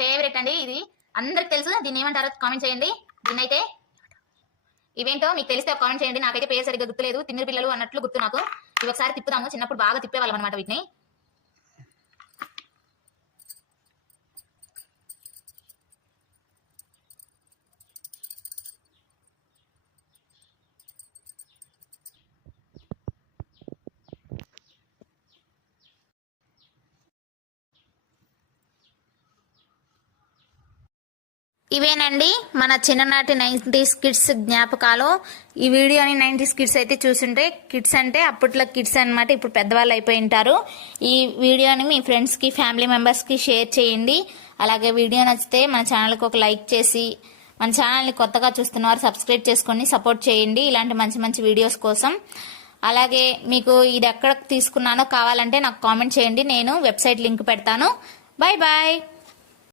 Favourite అండి ఇది, అందరికి తెలుసు. దీన్ని ఏమంటారో కామెంట్ చేయండి. దీన్నైతే ఇవేంటో మీకు తెలిస్తే కామెంట్ చేయండి. నాకైతే పేరు సరిగ్గా గుర్తులేదు. తిమ్మిరి పిల్లలు అన్నట్లు గుర్తు నాకు. ఇవి ఒకసారి తిప్పుదాము. చిన్నప్పుడు బాగా తిప్పేవాళ్ళం అనమాట వీటిని. ఇవేనండి మన చిన్ననాటి 90s కిడ్స్ జ్ఞాపకాలు. ఈ వీడియోని 90s కిడ్స్ అయితే చూసుంటే, కిడ్స్ అంటే అప్పట్లో కిడ్స్ అనమాట, ఇప్పుడు పెద్దవాళ్ళు అయిపోయి ఉంటారు. ఈ వీడియోని మీ ఫ్రెండ్స్కి, ఫ్యామిలీ మెంబర్స్కి షేర్ చేయండి. అలాగే వీడియో నచ్చితే మన ఛానల్కి ఒక లైక్ చేసి, మన ఛానల్ని కొత్తగా చూస్తున్నవారు సబ్స్క్రైబ్ చేసుకొని సపోర్ట్ చేయండి ఇలాంటి మంచి మంచి వీడియోస్ కోసం. అలాగే మీకు ఇది ఎక్కడ తీసుకున్నానో కావాలంటే నాకు కామెంట్ చేయండి, నేను వెబ్సైట్ లింక్ పెడతాను. Bye bye.